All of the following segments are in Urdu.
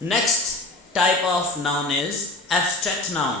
Next type of noun is abstract noun.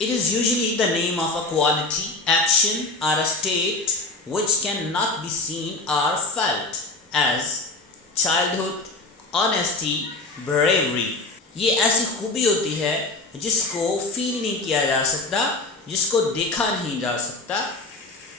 It is usually the name of a quality, action or a state which cannot be seen or felt, as childhood, honesty, bravery. یہ ایسی خوبی ہوتی ہے جس کو فیل نہیں کیا جا سکتا, جس کو دیکھا نہیں جا سکتا.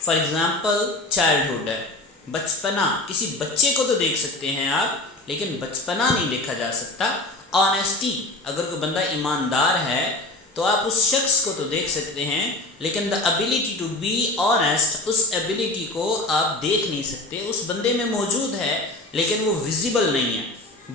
فار ایگزامپل چائلڈہڈ ہے, بچپنا. کسی بچے کو تو دیکھ سکتے ہیں آپ, لیکن بچپنا نہیں دیکھا جا سکتا. آنیسٹی, اگر کوئی بندہ ایماندار ہے تو آپ اس شخص کو تو دیکھ سکتے ہیں, لیکن the ability to be honest, اس ایبیلٹی کو آپ دیکھ نہیں سکتے. اس بندے میں موجود ہے لیکن وہ ویزیبل نہیں ہے.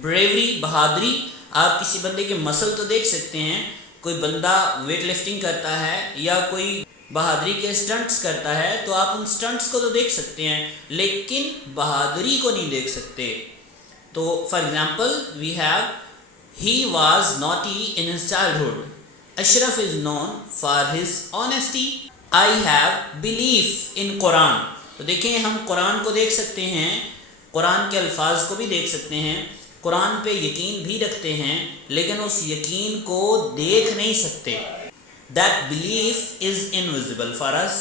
بریوری, بہادری, آپ کسی بندے کے مسل تو دیکھ سکتے ہیں. کوئی بندہ ویٹ لفٹنگ کرتا ہے یا کوئی بہادری کے سٹنٹس کرتا ہے تو آپ ان سٹنٹس کو تو دیکھ سکتے ہیں, لیکن بہادری کو نہیں دیکھ سکتے. تو for example we have he was naughty in his childhood. Ashraf is known for his honesty. I have belief in Quran. تو دیکھیں ہم قرآن کو دیکھ سکتے ہیں, قرآن کے الفاظ کو بھی دیکھ سکتے ہیں, قرآن پہ یقین بھی رکھتے ہیں, لیکن اس یقین کو دیکھ نہیں سکتے. That belief is invisible for us.